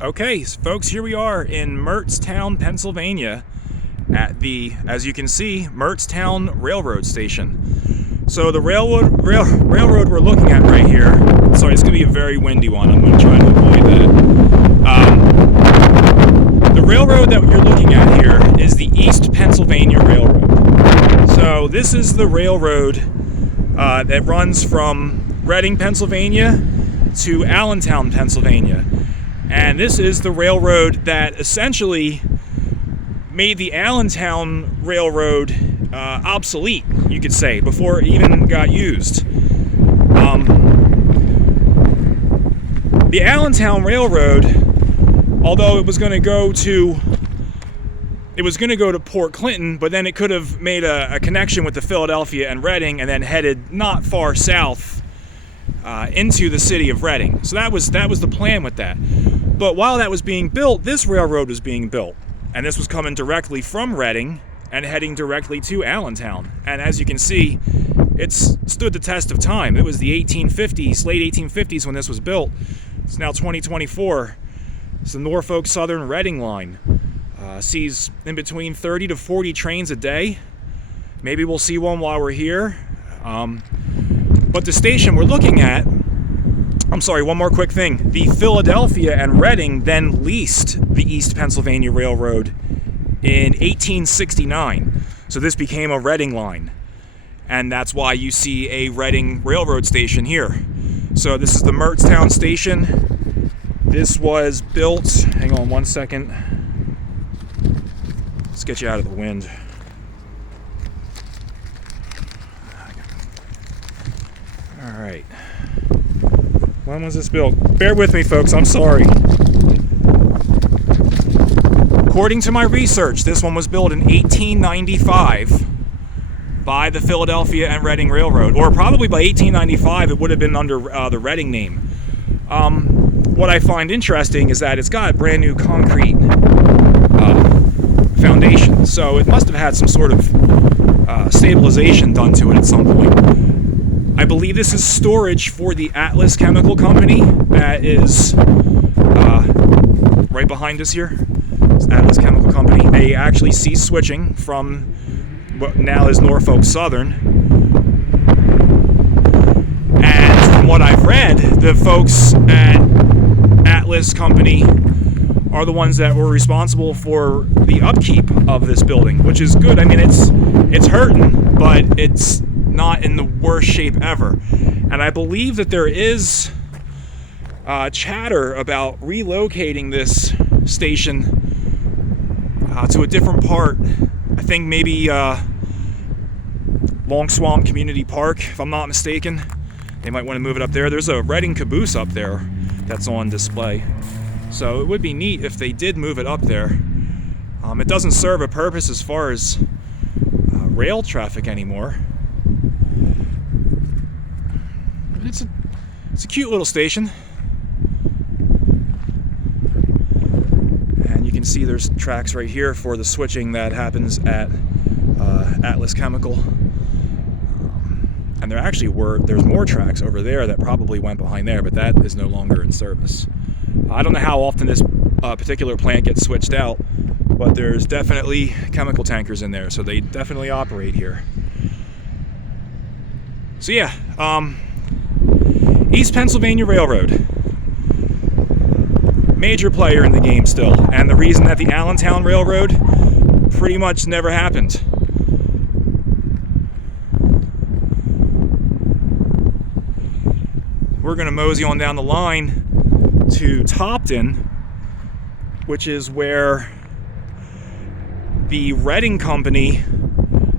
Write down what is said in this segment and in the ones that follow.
Okay, folks, here we are in Mertztown, Pennsylvania at the, as you can see, Mertztown Railroad Station. So the railroad we're looking at right here, sorry, it's going to be a very windy one, I'm going to try to avoid that. The railroad that you're looking at here is the East Pennsylvania Railroad. So this is the railroad that runs from Reading, Pennsylvania to Allentown, Pennsylvania. And this is the railroad that essentially made the Allentown Railroad obsolete, you could say, before it even got used. The Allentown Railroad, although it was going to go to Port Clinton, but then it could have made a connection with the Philadelphia and Reading, and then headed not far south into the city of Reading. So that was the plan with that. But while that was being built, this railroad was being built, and this was coming directly from Reading and heading directly to Allentown. And as you can see, it's stood the test of time. It was the 1850s, late 1850s when this was built. It's now 2024. It's the Norfolk Southern Reading line. Sees in between 30 to 40 trains a day. Maybe we'll see one while we're here. But the station we're looking at, I'm sorry, one more quick thing. The Philadelphia and Reading then leased the East Pennsylvania Railroad in 1869. So this became a Reading line. And that's why you see a Reading Railroad station here. So this is the Mertztown station. This was built, hang on one second. Let's get you out of the wind. All right. When was this built? Bear with me, folks, I'm sorry. According to my research, this one was built in 1895 by the Philadelphia and Reading Railroad, or probably by 1895 it would have been under the Reading name. What I find interesting is that it's got brand new concrete foundation, so it must have had some sort of stabilization done to it at some point. I believe this is storage for the Atlas Chemical Company that is right behind us here. It's Atlas Chemical Company. They actually ceased switching from what now is Norfolk Southern. And from what I've read, the folks at Atlas Company are the ones that were responsible for the upkeep of this building, which is good. I mean, it's hurting, but it's not in the worst shape ever. And I believe that there is chatter about relocating this station to a different part. I think maybe Long Swamp Community Park, if I'm not mistaken. They might want to move it up there. There's a Reading caboose up there that's on display. So it would be neat if they did move it up there. It doesn't serve a purpose as far as rail traffic anymore. It's a cute little station. And you can see there's tracks right here for the switching that happens at Atlas Chemical. And there's more tracks over there that probably went behind there, but that is no longer in service. I don't know how often this particular plant gets switched out, but there's definitely chemical tankers in there, so they definitely operate here. So yeah, East Pennsylvania Railroad, major player in the game still, and the reason that the Allentown Railroad pretty much never happened. We're going to mosey on down the line to Topton, which is where the Reading Company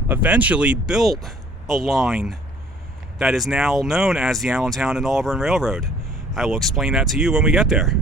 eventually built a line that is now known as the Allentown and Auburn Railroad. I will explain that to you when we get there.